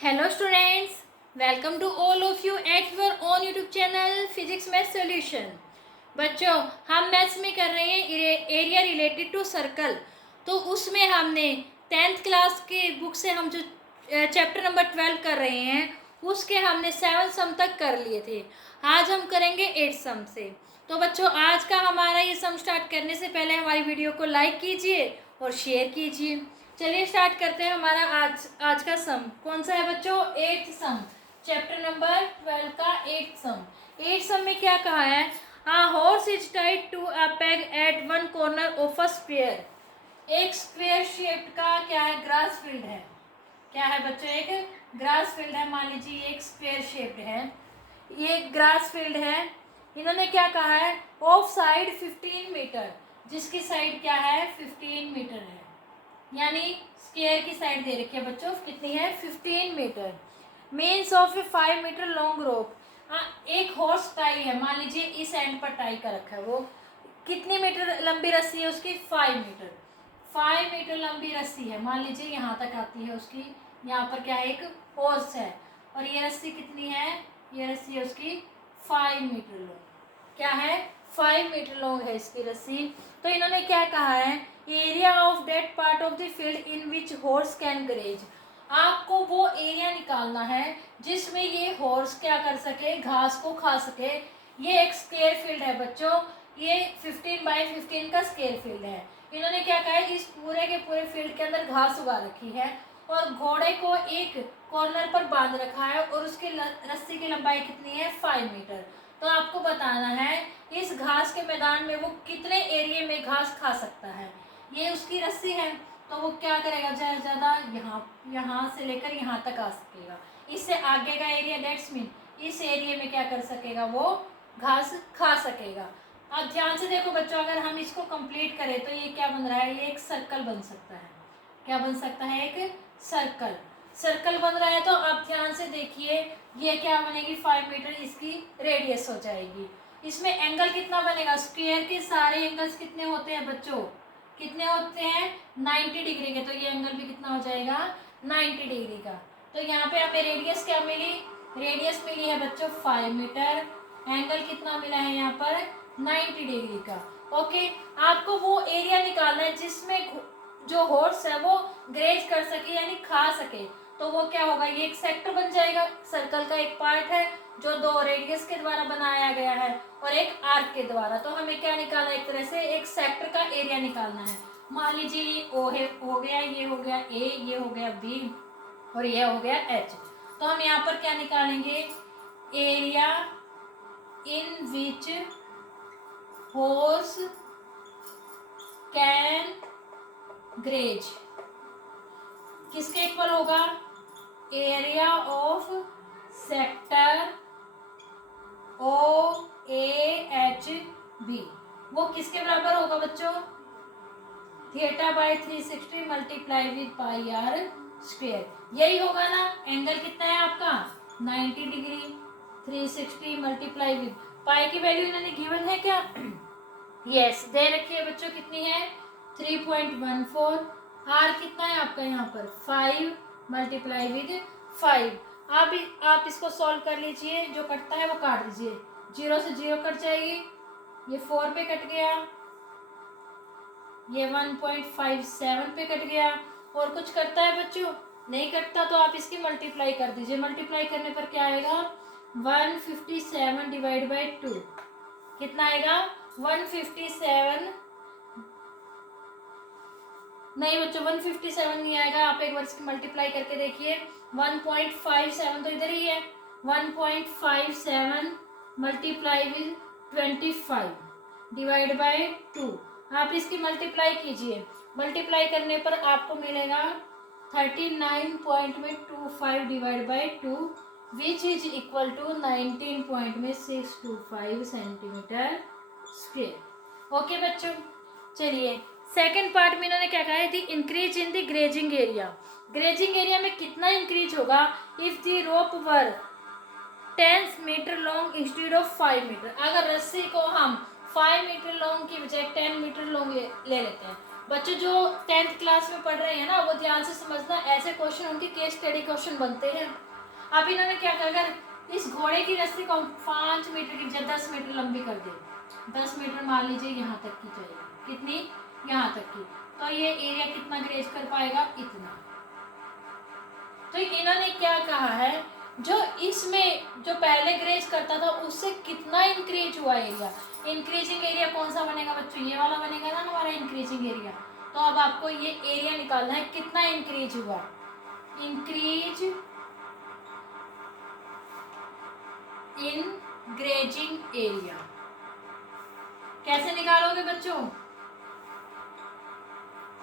Hello students, welcome to all of you at your own YouTube channel physics math solution. बच्चों, हम maths में कर रहे हैं एरिया रिलेटेड टू सर्कल। तो उसमें हमने 10th क्लास के बुक से हम जो चैप्टर नंबर 12 कर रहे हैं उसके हमने 7 सम तक कर लिए थे। आज हम करेंगे 8 सम से। तो बच्चों, आज का हमारा ये सम स्टार्ट करने से पहले हमारी वीडियो को लाइक कीजिए और शेयर कीजिए। चलिए स्टार्ट करते हैं। हमारा आज का सम कौन सा है बच्चों? 8th सम, चैप्टर नंबर 12 का 8th सम। 8th सम में क्या कहा है? A horse is tied to a peg at one corner of a square। एक स्क्वेयर शेप्ड का क्या है? ग्रास फील्ड है। क्या है बच्चों? एक ग्रास फील्ड है। मान लीजिए एक स्क्वेयर शेप्ड है, ये ग्रास फील्ड है। इन्होंने क्या कहा है? ऑफ साइड 15 मीटर, जिसकी साइड क्या है? 15 मीटर है। यानी स्क्वायर की साइड दे रखी है बच्चों, कितनी है? 15 metre. Means of a 5 metre long rope. हाँ, एक हॉर्स टाई है, मान लीजिए इस एंड पर टाई कर रखा है। वो कितनी मीटर लंबी रस्सी है उसकी? 5 मीटर। 5 मीटर लंबी रस्सी है, मान लीजिए यहाँ तक आती है उसकी। यहाँ पर क्या है? एक हॉर्स है और ये रस्सी कितनी है? ये रस्सी है उसकी 5 मीटर लॉन्ग। क्या है? 5 मीटर लॉन्ग है इसकी रस्सी। तो इन्होंने क्या कहा है? Area of that part of the field in which horse can graze. आपको वो एरिया निकालना है जिसमें ये हॉर्स क्या कर सके? घास को खा सके। ये एक स्क्वायर फील्ड है बच्चों, ये 15 बाई 15 का स्क्वायर फील्ड है। इन्होंने क्या कहा है? इस पूरे के पूरे फील्ड के अंदर घास उगा रखी है और घोड़े को एक कॉर्नर पर बांध रखा है और उसकी रस्सी की लंबाई कितनी है? 5 मीटर। तो आपको बताना है इस घास के मैदान में वो कितने एरिया में घास खा सकता है। ये उसकी रस्सी है, तो वो क्या करेगा? ज़्यादा यहाँ से लेकर यहाँ तक आ सकेगा। इससे आगे का एरिया, दैट्स मीन इस एरिया में क्या कर सकेगा? वो घास खा सकेगा। अब ध्यान से देखो बच्चों, अगर हम इसको कंप्लीट करें तो ये क्या बन रहा है? ये एक सर्कल बन सकता है। क्या बन सकता है? एक सर्कल। सर्कल बन रहा है तो आप ध्यान से देखिए, ये क्या बनेगी? 5 मीटर इसकी रेडियस हो जाएगी। इसमें एंगल कितना बनेगा? स्क्वायर के सारे एंगल्स कितने होते हैं बच्चों? कितने होते हैं? 90 डिग्री के। तो ये एंगल भी कितना हो जाएगा? 90 डिग्री का। तो यहाँ पे हमें रेडियस क्या मिली? रेडियस मिली है बच्चों 5 मीटर। एंगल कितना मिला है यहाँ पर? 90 डिग्री का। ओके, आपको वो एरिया निकालना है जिसमें जो हॉर्स है वो ग्रेज कर सके, यानी खा सके। तो वो क्या होगा? ये एक सेक्टर बन जाएगा। सर्कल का एक पार्ट है जो 2 रेडियस के द्वारा बनाया गया है और एक आर्क के द्वारा। तो हमें क्या निकालना है? एक तरह से एक सेक्टर का एरिया निकालना है। मान लीजिए ये ओ है, हो गया, ये हो गया ए, ये हो गया बी और ये हो गया एच। तो हम यहाँ पर क्या निकालेंगे? Area in which horse can graze किसके इक्वल होगा? Area of sector O A H B. वो किसके बराबर होगा बच्चों? Theta by 360 multiply with pi r square. यही होगा ना? एंगल कितना है आपका? 90 डिग्री। 360 मल्टीप्लाई विद पाई की वैल्यू इन्होंने गिवन है क्या? यस, दे रखी है बच्चों। कितनी है? 3.14। आर कितना है आपका यहाँ पर? 5 मल्टीप्लाई विद 5। आप इसको सॉल्व कर लीजिए, जो कटता है वो काट दीजिए। 0 से 0 कट जाएगी, ये 4 पे कट गया, ये 1.57 पे कट गया। और कुछ करता है बच्चों? नहीं कटता। तो आप इसकी मल्टीप्लाई कर दीजिए। मल्टीप्लाई करने पर क्या आएगा? 157 डिवाइड बाई 2 कितना आएगा? 157 नहीं बच्चों, 157 नहीं आएगा। आप एक बार इसकी मल्टीप्लाई करके देखिए। 1.57 तो इधर ही है। 1.57 मल्टीप्लाई विद 25 डिवाइड बाई 2। आप इसकी मल्टीप्लाई कीजिए। मल्टीप्लाई करने पर आपको मिलेगा 39.25 divide by 2 which is equal to 19.625 centimetre square. Okay बच्चों, चलिए सेकेंड पार्ट में इन्होंने क्या कहा है? The increase in the grazing area. Grazing area में कितना इंक्रीज होगा? If the rope were 10 metre long instead of 5 metre. अगर रस्सी को हम 5 मीटर लॉन्ग की बजाय 10 मीटर लॉन्ग ले लेते हैं, बच्चों जो 10th क्लास में पढ़ रहे हैं ना, वो ध्यान से समझना, ऐसे क्वेश्चन उनके केस स्टडी क्वेश्चन बनते हैं। अब इन्होंने क्या कहा, अगर इस घोड़े की रस्सी को 5 मीटर की बजाय 10 मीटर लंबी कर दे, 10 मीटर मान लीजिए यहाँ तक की चाहिए, कितनी, यहाँ तक की, तो ये एरिया कितना ग्रेज कर पाएगा, इतना। तो इन्होंने क्या कहा है, जो इसमें जो पहले ग्रेज करता था उससे कितना इंक्रीज हुआ एरिया। इंक्रीजिंग एरिया कौन सा बनेगा बच्चों, ये वाला बनेगा ना हमारा इंक्रीजिंग एरिया। तो अब आपको ये एरिया निकालना है, कितना इंक्रीज हुआ, इंक्रीज इन ग्रेजिंग एरिया। कैसे निकालोगे बच्चों,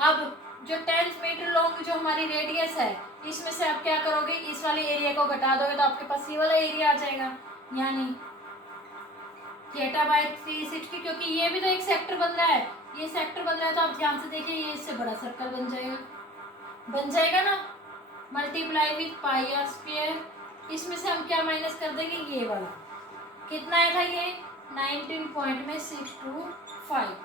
अब जो 10 मीटर लॉन्ग जो हमारी रेडियस है, इसमें से आप क्या करोगे, इस वाले एरिया को घटा दोगे तो आपके पास ये वाला एरिया आ जाएगा, यानी थीटा बाय 360, क्योंकि ये भी तो एक सेक्टर बन रहा है, ये सेक्टर बन रहा है, तो आप ध्यान से देखिए, ये इससे बड़ा सर्कल बन जाएगा ना, multiply with pi r square. इसमें से हम क्या माइनस कर देंगे, ये वाला कितना आया था, ये 19.625,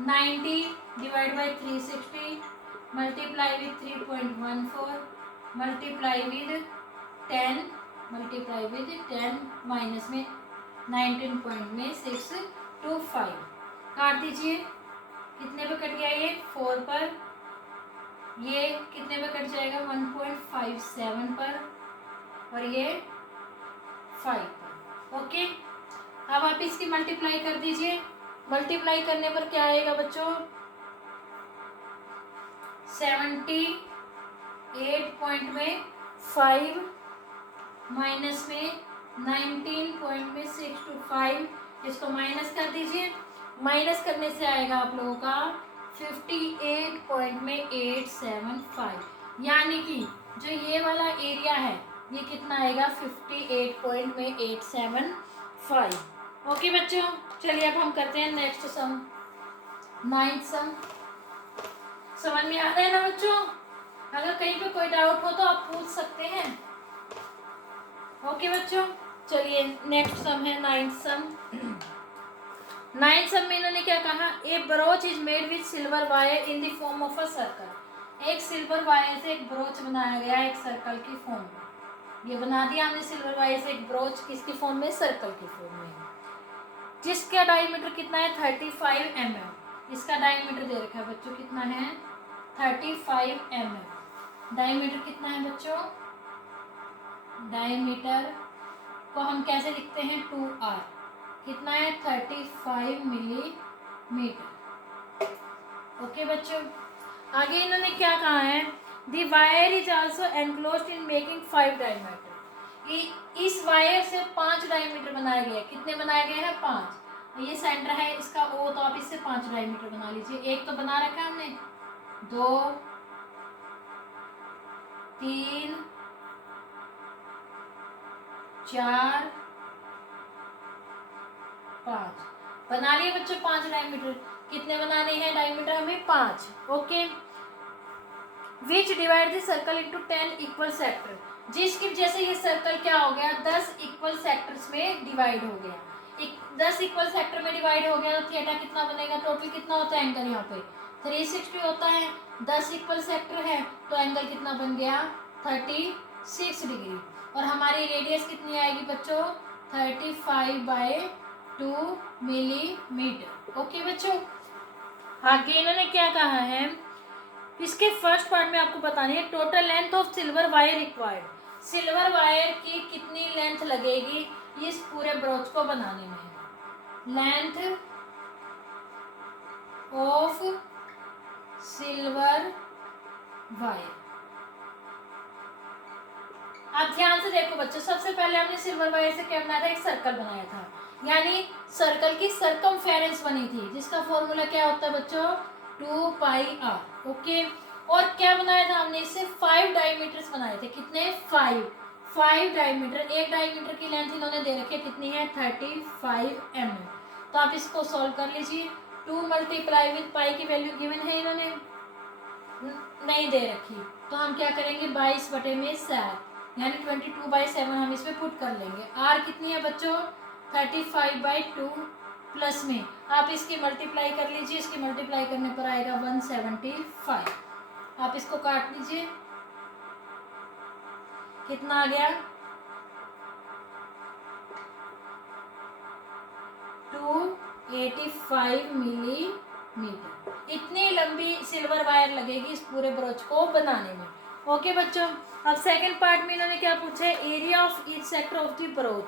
90 divide by 360 multiply with 3.14 multiply with 10 minus में 19.625 काट दीजिए, कितने पे कट गया, ये 4 पर, ये कितने पे कट जाएगा, 1.57 पर, और ये 5 पर। ओके, अब आप इसकी मल्टीप्लाई कर दीजिए, मल्टीप्लाई करने पर क्या आएगा बच्चों, 78.5 माइनस में 19.625, इसको माइनस कर दीजिए, माइनस करने से आएगा आप लोगों का 58.875, यानी कि जो ये वाला एरिया है ये कितना आएगा, 58.875। ओके बच्चों, चलिए अब हम करते हैं नेक्स्ट सम, 9th सम। समझ में आ रहा है ना बच्चों, अगर कहीं पे कोई डाउट हो तो आप पूछ सकते हैं। ओके बच्चों, चलिए नेक्स्ट सम है 9th सम। 9th सम में इन्होंने क्या कहा, a brooch is made with silver wire in the form of a circle. एक सिल्वर वायर से एक ब्रोच बनाया गया एक सर्कल की फॉर्म में, ये बना दिया हमने सिल्वर वायर से एक ब्रोच, किसकी फॉर्म में, सर्कल की फॉर्म में, जिसका डायमीटर कितना है, 35 mm। इसका डायमीटर दे रखा है बच्चों, कितना है, 35 mm। डायमीटर कितना है बच्चों, डायमीटर को हम कैसे लिखते हैं, 2r, कितना है, 35 मिलीमीटर। ओके बच्चों, आगे इन्होंने क्या कहा है, दी wire is also enclosed in making 5 diameter. इस वायर से 5 डायमीटर बनाए गए, कितने बनाए गए हैं, 5। ये सेंटर है इसका O, तो आप इससे 5 डायमीटर बना लीजिए। एक तो बना रखा है हमने, 2 3 4 5 बना लिए बच्चों 5 डायमीटर। कितने बनाने हैं डायमीटर हमें, 5। Okay, which divide the circle into 10 equal sector, जिसकी वजह से ये सर्कल क्या हो गया, 10 इक्वल सेक्टर्स में डिवाइड हो गया। 10 इक्वल सेक्टर में डिवाइड हो गया तो थीटा कितना बनेगा, टोटल कितना होता है एंगल, यहाँ पे 360 होता है। 10 इक्वल सेक्टर है तो एंगल कितना बन गया, 36 डिग्री। और हमारी रेडियस कितनी आएगी बच्चों, 35/2 मिलीमीटर। ओके बच्चों, आगे इन्होंने क्या कहा है, इसके फर्स्ट पार्ट में आपको बतानी है total length of silver wire required. Silver wire की कितनी लेंथ लगेगी इस पूरे ब्रोच को बनाने में, लेंथ ऑफ सिल्वर वायर। आप ध्यान से देखो बच्चों, सबसे पहले हमने सिल्वर वायर से क्या बनाया था, एक सर्कल बनाया था, यानी सर्कल की सरकमफेरेंस बनी थी, जिसका फॉर्मूला क्या होता है बच्चों, 2πr। ओके, और क्या बनाया था हमने, इससे 5 डायमीटर्स बनाए थे, कितने, 5 डायमीटर। एक डायमीटर की लेंथ इन्होंने दे रखी है, कितनी है, 35 mm। तो आप इसको सॉल्व कर लीजिए। 2 मल्टीप्लाई विथ पाई की वैल्यू गिवन है, इन्होंने नहीं दे रखी, तो हम क्या करेंगे, 22/7 यानी 22/7 हम इसमें पुट कर लेंगे। आर कितनी है बच्चों, 35/2 प्लस में आप इसकी मल्टीप्लाई कर लीजिए, इसकी मल्टीप्लाई करने पर आएगा 175। आप इसको काट लीजिए, कितना आ गया 285 मिलीमीटर। इतनी लंबी सिल्वर वायर लगेगी इस पूरे ब्रोच को बनाने में। ओके बच्चों, अब सेकंड पार्ट में इन्होंने क्या पूछा है, area of each sector of the broach.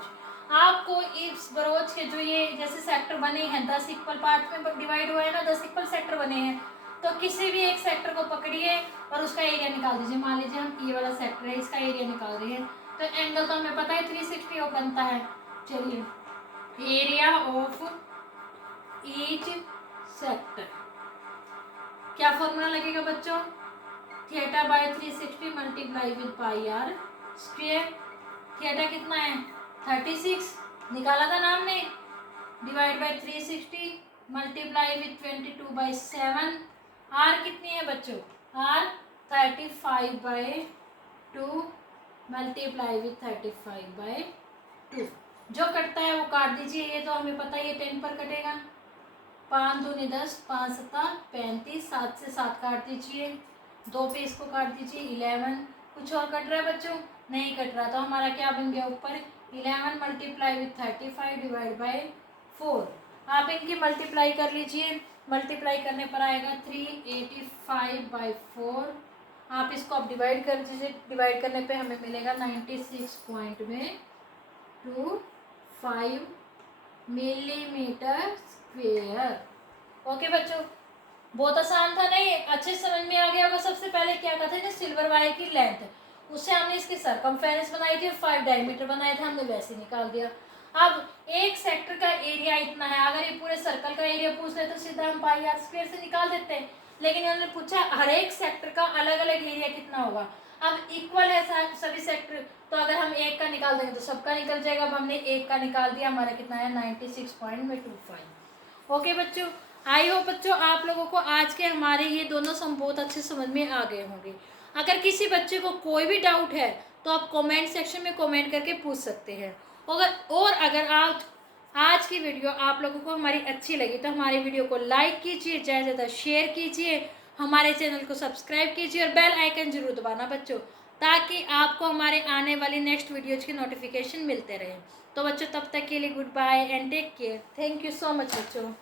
आपको इस ब्रोच के जो ये जैसे सेक्टर बने हैं 10 इक्वल पार्ट में डिवाइड हुआ है ना, 10 इक्वल सेक्टर बने हैं, तो किसी भी एक सेक्टर को पकड़िए और उसका एरिया निकाल दीजिए। मान लीजिए हम ये वाला सेक्टर है, इसका एरिया निकाल रहे हैं, तो एंगल तो हमें पता है 360 बनता है। चलिए, एरिया ऑफ ईच सेक्टर, क्या फॉर्मूला लगेगा बच्चों, theta by 360 multiply with pi r square. Theta कितना है 36, निकाला था ना हमने, divide by 360 multiply with 22/7। R कितनी है बच्चों, आर 35/2 मल्टीप्लाई विद 35/2। जो कटता है वो काट दीजिए, ये तो हमें पता है ये 10 पर कटेगा। 5 दूनी 10, 5 सत्ता 35, 7 से 7 काट दीजिए, 2 पे इसको काट दीजिए 11। कुछ और कट रहा है बच्चों, नहीं कट रहा, तो हमारा क्या बन गया ऊपर 11 मल्टीप्लाई विथ 35 डिवाइड बाय 4। आप इनकी मल्टीप्लाई कर लीजिए, मल्टीप्लाई करने पर आएगा 385/4। आप इसको अब डिवाइड कर दीजिए, डिवाइड करने पे हमें मिलेगा 96.25 मिलीमीटर स्क्वेयर। ओके बच्चों, बहुत आसान था नहीं, अच्छे समझ में आ गया होगा। सबसे पहले क्या कहते हैं, सिल्वर वायर की लेंथ, उससे हमने इसकी सरकमफेरेंस बनाई थी और 5 डायमीटर बनाए थे, हमने वैसे निकाल दिया। अब एक सेक्टर का एरिया इतना है, अगर ये पूरे सर्कल का एरिया पूछ ले तो सीधा हम पाई आर स्क्वायर से निकाल देते हैं, लेकिन इन्होंने पूछा हर एक सेक्टर का अलग अलग एरिया कितना होगा। अब इक्वल है सभी सेक्टर, तो अगर हम एक का निकाल देंगे तो सबका निकल जाएगा। अब हमने एक का निकाल दिया, हमारा कितना है 96.25। ओके बच्चों, आई होप बच्चों आप लोगों को आज के हमारे ये दोनों सम बहुत अच्छे समझ में आ गए होंगे। अगर किसी बच्चे को कोई भी डाउट है तो आप कमेंट सेक्शन में कमेंट करके पूछ सकते हैं। अगर आप आज की वीडियो आप लोगों को हमारी अच्छी लगी तो हमारी वीडियो को लाइक कीजिए, ज़्यादा से ज़्यादा शेयर कीजिए, हमारे चैनल को सब्सक्राइब कीजिए और बेल आइकन जरूर दबाना बच्चों, ताकि आपको हमारे आने वाली नेक्स्ट वीडियोज़ की नोटिफिकेशन मिलते रहे। तो बच्चों तब तक के लिए goodbye and take care. Thank you so much बच्चों।